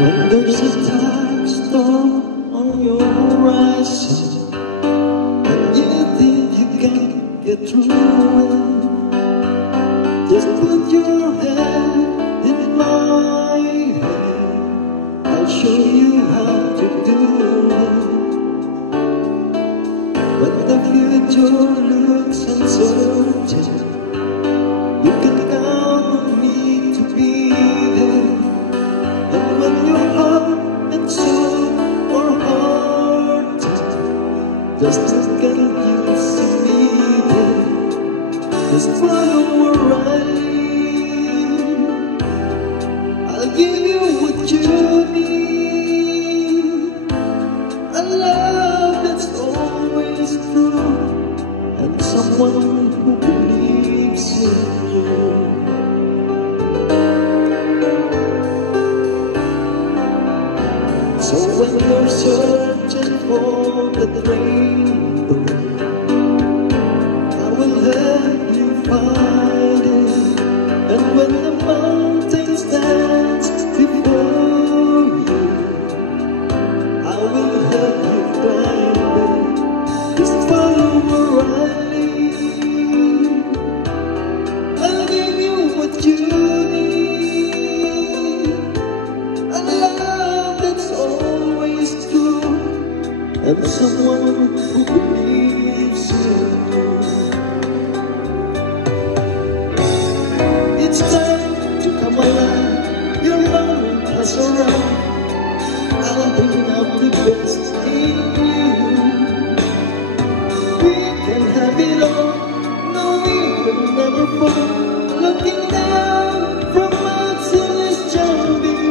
When there's a dark storm on your horizon, and you think you can't get through it, just put your hand in my hand. I'll show you how to do it. When the future looks uncertain, you can count on me to be there. And when your heart and soul are hearted, just look and you'll see me there. Just follow where I lead. I'll give you what you need, a love that's always true, and someone who believes in you. So when you're searching for the rainbow, I will help you find it. And when the mountain stands before you, I will help you climb it. Just follow where I lead. I'll give you what you need, a love that's always true, and someone who believes in you. It's time to come alive. Your moment has arrived. I'll bring out the best in you. We can have it all. No, we will never fall. Looking down from mountain is jumping.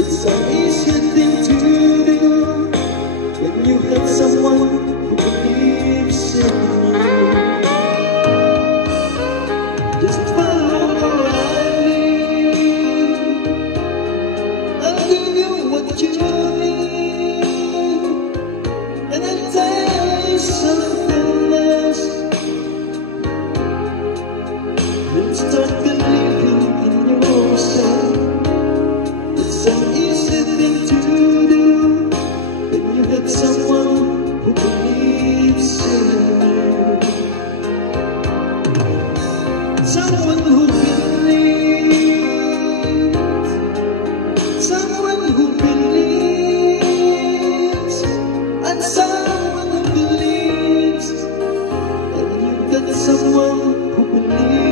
It's an easy thing to do when you have someone who believes in you. Just follow where I lead. I'll give you what you need, and I'll tell you something else. You'll start believing in yourself. It's an easy thing to do when you have someone who believes in you. Someone who believes, someone who believes, and someone who believes, and you got someone who believes.